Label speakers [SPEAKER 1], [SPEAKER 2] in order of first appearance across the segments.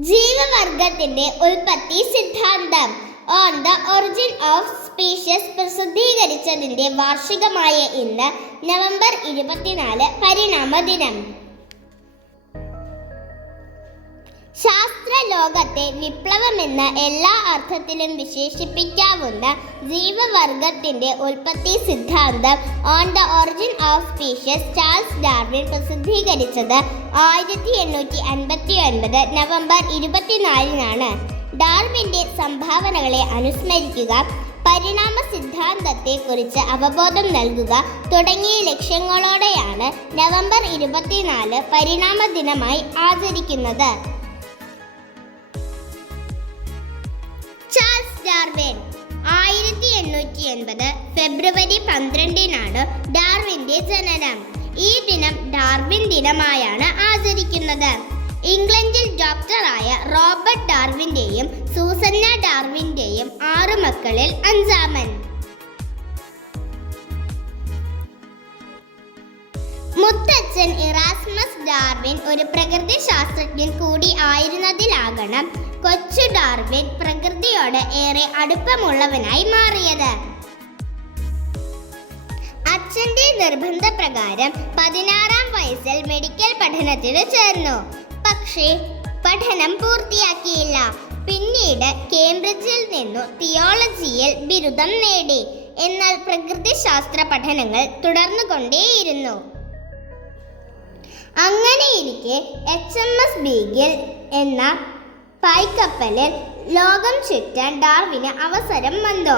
[SPEAKER 1] ജീവവർഗത്തിന്റെ ഉൽപ്പത്തി സിദ്ധാന്തം. On the origin of species പ്രസിദ്ധീകരിച്ചതിന്റെ വാർഷികമായ ഇന്ന് നവംബർ ഇരുപത്തിനാല് പരിണാമ ദിനം. ശാസ്ത്ര ലോകത്തെ വിപ്ലവമെന്ന എല്ലാ അർത്ഥത്തിലും വിശേഷിപ്പിക്കാവുന്ന ജീവവർഗത്തിന്റെ ഉൽപ്പത്തി സിദ്ധാന്തം on the origin of species Charles Darwin പ്രസിദ്ധീകരിച്ചത് ആയിരത്തി എണ്ണൂറ്റി അൻപത്തി ഒൻപത് നവംബർ ഇരുപത്തിനാലിനാണ്. ഡാർവിന്റെ സംഭാവനകളെ അനുസ്മരിക്കുക പരിണാമ സിദ്ധാന്തത്തെക്കുറിച്ച് അവബോധം നൽകുക തുടങ്ങിയ ലക്ഷ്യങ്ങളോടെയാണ് നവംബർ ഇരുപത്തിനാല് പരിണാമ ദിനമായി ആചരിക്കുന്നത്. ഡാർവിൻ ആയിരത്തി എണ്ണൂറ്റി എൺപത് ഫെബ്രുവരി പന്ത്രണ്ടിനാണ് ഡാർവിന്റെ ജനനം. ഈ ദിനം ഡാർവിൻ ദിനമായാണ് ആചരിക്കുന്നത്. ഇംഗ്ലണ്ടിൽ ഡോക്ടറായ റോബർട്ട് ഡാർവിന്റെയും സൂസന്ന ഡാർവിന്റെയും ആറു മക്കളിൽ അഞ്ചാമൻ. മുത്തച്ഛൻ ഇറാസ്മസ് ഡാർവിൻ ഒരു പ്രകൃതി ശാസ്ത്രജ്ഞൻ കൂടി ആയിരുന്നതിലാകണം കൊച്ചു ഡാർവിൻ പ്രകൃതിയോട് ഏറെ അടുപ്പമുള്ളവനായി മാറിയത്. അച്ഛന്റെ നിർബന്ധപ്രകാരം പതിനാറാം വയസ്സിൽ മെഡിക്കൽ പഠനത്തിന് ചേർന്നു. പക്ഷേ പഠനം പൂർത്തിയാക്കിയില്ല. പിന്നീട് കേംബ്രിഡ്ജിൽ നിന്നു തിയോളജിയിൽ ബിരുദം നേടി. എന്നാൽ പ്രകൃതിശാസ്ത്ര പഠനങ്ങൾ തുടർന്നു തുടർന്നുകൊണ്ടേയിരുന്നു. അങ്ങനെയിരിക്കെ എച്ച് എം എസ് ബീഗിൽ എന്ന പായ്ക്കപ്പലിൽ ലോകം ചുറ്റാൻ ഡാർവിന് അവസരം വന്നു?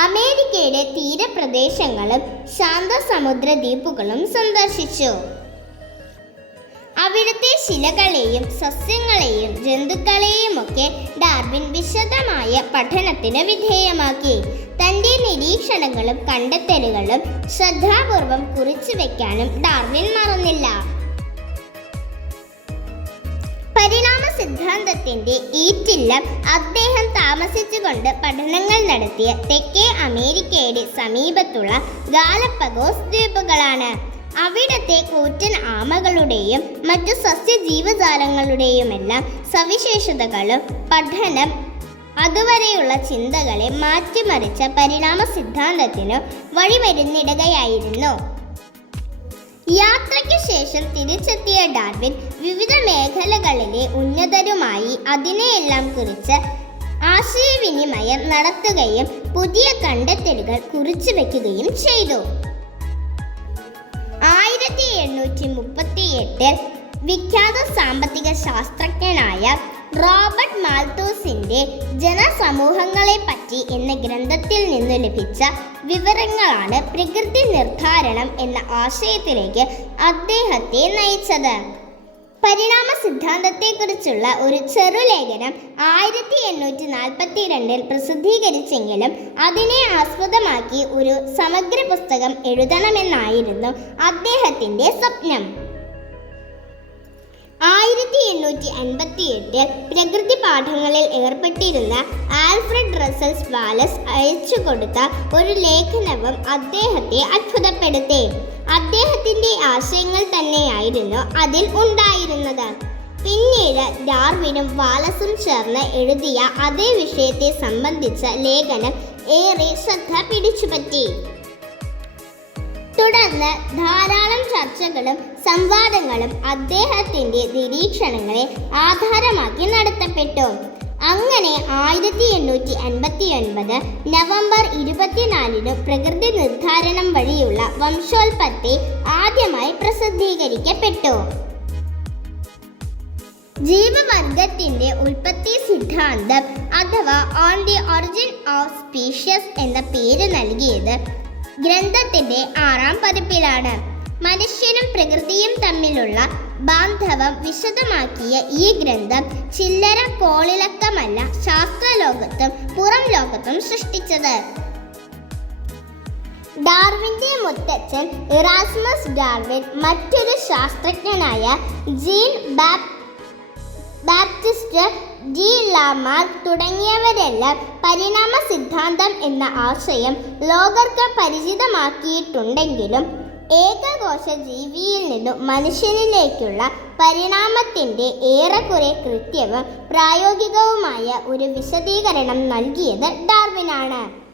[SPEAKER 1] അമേരിക്കയുടെ തീരപ്രദേശങ്ങളും ശാന്തസമുദ്ര ദ്വീപുകളും സന്ദർശിച്ചു. അവിടുത്തെ ശിലകളെയും സസ്യങ്ങളെയും ജന്തുക്കളെയും ഒക്കെ ഡാർവിൻ വിശദമായ പഠനത്തിന് വിധേയമാക്കി. തന്റെ നിരീക്ഷണങ്ങളും കണ്ടെത്തലുകളും ശ്രദ്ധാപൂർവം കുറിച്ചു വെക്കാനും ഡാർവിൻ മറന്നില്ല. സിദ്ധാന്തത്തിന്റെ ഈറ്റില്ലം അദ്ദേഹം താമസിച്ചുകൊണ്ട് പഠനങ്ങൾ നടത്തിയ തെക്കേ അമേരിക്കയുടെ സമീപത്തുള്ള ഗാലപ്പഗോസ് ദ്വീപുകളാണ്. അവിടത്തെ കൂറ്റൻ ആമകളുടെയും മറ്റു സസ്യജീവജാലങ്ങളുടെയുമെല്ലാം സവിശേഷതകളും പഠനം അതുവരെയുള്ള ചിന്തകളെ മാറ്റിമറിച്ച പരിണാമ സിദ്ധാന്തത്തിനു വഴിമരുന്നിടുകയായിരുന്നു. യാത്രയ്ക്ക് ശേഷം തിരിച്ചെത്തിയ ഡാർവിൻ വിവിധ മേഖലകളിലെ ഉന്നതരുമായി അതിനെയെല്ലാം കുറിച്ച് ആശയവിനിമയം നടത്തുകയും പുതിയ കണ്ടെത്തലുകൾ കുറിച്ചു വയ്ക്കുകയും ചെയ്തു. ആയിരത്തി എണ്ണൂറ്റി മുപ്പത്തി എട്ടിൽ വിഖ്യാത സാമ്പത്തിക ശാസ്ത്രജ്ഞനായ റോബർട്ട് മാൽത്തൂസിന്റെ ജനസമൂഹങ്ങളെ പറ്റി എന്ന ഗ്രന്ഥത്തിൽ നിന്ന് ലഭിച്ച വിവരങ്ങളാണ് പ്രകൃതി നിർദ്ധാരണം എന്ന ആശയത്തിലേക്ക് അദ്ദേഹത്തെ നയിച്ചത്. പരിണാമ സിദ്ധാന്തത്തെക്കുറിച്ചുള്ള ഒരു ചെറുലേഖനം ആയിരത്തി എണ്ണൂറ്റി നാൽപ്പത്തി രണ്ടിൽ പ്രസിദ്ധീകരിച്ചെങ്കിലും അതിനെ ആസ്പദമാക്കി ഒരു സമഗ്ര പുസ്തകം എഴുതണമെന്നായിരുന്നു അദ്ദേഹത്തിന്റെ സ്വപ്നം. ആയിരത്തി എണ്ണൂറ്റി അൻപത്തി എട്ടിൽ പ്രകൃതി പാഠങ്ങളിൽ ഏർപ്പെട്ടിരുന്ന ആൽഫ്രഡ് റസൽസ് വാലസ് അയച്ചു കൊടുത്ത ഒരു ലേഖനവും അദ്ദേഹത്തെ അത്ഭുതപ്പെടുത്തി. അദ്ദേഹത്തിന്റെ ആശയങ്ങൾ തന്നെയായിരുന്നു അതിൽ ഉണ്ടായിരുന്നത്. പിന്നീട് ഡാർവിനും വാലസും ചേർന്ന് എഴുതിയ അതേ വിഷയത്തെ സംബന്ധിച്ച ലേഖനം ഏറെ ശ്രദ്ധ പിടിച്ചുപറ്റി. തുടർന്ന് ധാരാളം ചർച്ചകളും സംവാദങ്ങളും അദ്ദേഹത്തിന്റെ നിരീക്ഷണങ്ങളെ ആധാരമാക്കി നടത്തപ്പെട്ടു. ആയിരത്തി എണ്ണൂറ്റി അൻപത്തി ഒൻപത് നവംബർ ഇരുപത്തിനാലിന് പ്രകൃതി നിർദ്ധാരണം വഴിയുള്ള വംശോൽപത്തി ആദ്യമായി പ്രസിദ്ധീകരിക്കപ്പെട്ടു. ജീവവർഗത്തിന്റെ ഉൽപ്പത്തി സിദ്ധാന്തം അഥവാ on the origin of species എന്ന പേര് നൽകിയത് ഗ്രന്ഥത്തിന്റെ ആറാം പതിപ്പിലാണ്. മനുഷ്യനും പ്രകൃതിയും തമ്മിലുള്ള ബാന്ധവം വിശദമാക്കിയ ഈ ഗ്രന്ഥം ചില്ലറ കോളിളക്കമല്ല ശാസ്ത്രലോകത്തും പുറം ലോകത്തും സൃഷ്ടിച്ചത്. ഡാർവിന്റെ മുത്തച്ഛൻ ഇറാസ്മസ് ഡാർവിൻ മറ്റൊരു ശാസ്ത്രജ്ഞനായ ജീൻ ബാപ് ബാപ്റ്റിസ്റ്റ് ജി ലാമാർക്ക് തുടങ്ങിയവരെല്ലാം പരിണാമ സിദ്ധാന്തം എന്ന ആശയം ലോകർക്ക് പരിചിതമാക്കിയിട്ടുണ്ടെങ്കിലും ഏകകോശ ജീവിയിൽ നിന്നും മനുഷ്യനിലേക്കുള്ള പരിണാമത്തിന്റെ ഏറെക്കുറെ കൃത്യവും പ്രായോഗികവുമായ ഒരു വിശദീകരണം നൽകിയത് ഡാർവിനാണ്.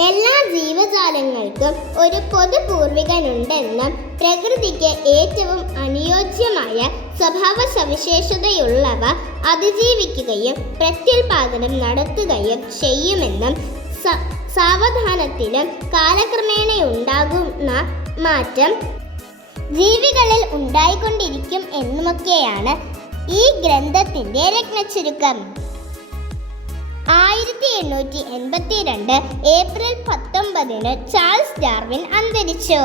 [SPEAKER 1] എല്ലാ ജീവജാലങ്ങൾക്കും ഒരു പൊതു പൂർവികനുണ്ടെന്നും പ്രകൃതിക്ക് ഏറ്റവും അനുയോജ്യമായ സ്വഭാവ സവിശേഷതയുള്ളവ അതിജീവിക്കുകയും പ്രത്യുൽപാദനം നടത്തുകയും ചെയ്യുമെന്നും സാവധാനത്തിലും കാലക്രമേണയുണ്ടാകുന്ന മാറ്റം ജീവികളിൽ ഉണ്ടായിക്കൊണ്ടിരിക്കും എന്നുമൊക്കെയാണ് ഈ ഗ്രന്ഥത്തിന്റെ രത്നച്ചുരുക്കം. ആയിരത്തി എണ്ണൂറ്റി എൺപത്തിരണ്ട് ഏപ്രിൽ പത്തൊമ്പതിന് ചാൾസ് ഡാർവിൻ അന്തരിച്ചു.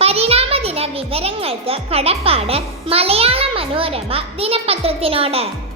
[SPEAKER 1] പരിണാമദിന വിവരങ്ങൾക്ക് കടപ്പാട് മലയാള മനോരമ ദിനപത്രത്തിനോട്.